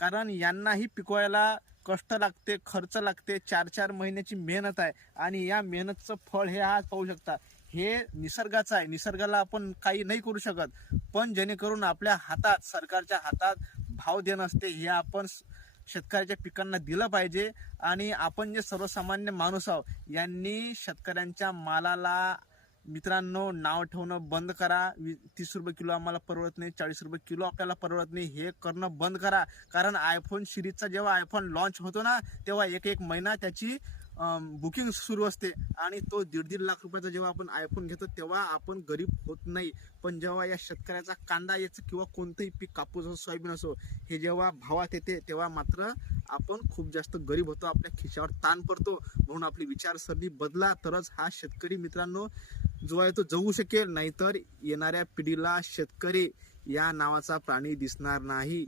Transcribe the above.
कारण यांनाही पिकवायला कष्ट लागते, खर्च लागते, 4-4 महिन्याची मेहनत आहे आणि या मेहनतचं फळ हे आज पाहू शकता. हे निसर्गाचं आहे, निसर्गाला आपण काही नाही करू शकत, पण जेणेकरून आपल्या हातात, सरकारच्या हातात भाव देणं असते, हे आपण शेतकऱ्याच्या पिकांना दिलं पाहिजे. आणि आपण जे सर्वसामान्य माणूस आहोत यांनी शेतकऱ्यांच्या मालाला मित्रांनो नाव ठेवणं बंद करा. 30 रुपये किलो आम्हाला परवडत नाही, 40 रुपये किलो आपल्याला परवडत नाही, हे करणं बंद करा. कारण आयफोन सिरीजचा जेव्हा आयफोन लॉन्च होतो ना, तेव्हा एक महिना त्याची बुकिंग सुरू असते आणि तो 1.5 लाख रुपयाचा जेव्हा आपण आयफोन घेतो तेव्हा आपण गरीब होत नाही. पण जेव्हा या शेतकऱ्याचा कांदा याचं किंवा कोणतंही पीक, कापूस असो, सोयाबीन असो, हे जेव्हा भावात येते तेव्हा मात्र आपण खूप जास्त गरीब होतो, आपल्या खिशावर ताण पडतो. म्हणून आपली विचारसरणी बदला, तरच हा शेतकरी मित्रांनो जो आहे तो जगू शकेल. नाहीतर येणाऱ्या पिढीला शेतकरी या नावाचा प्राणी दिसणार नाही.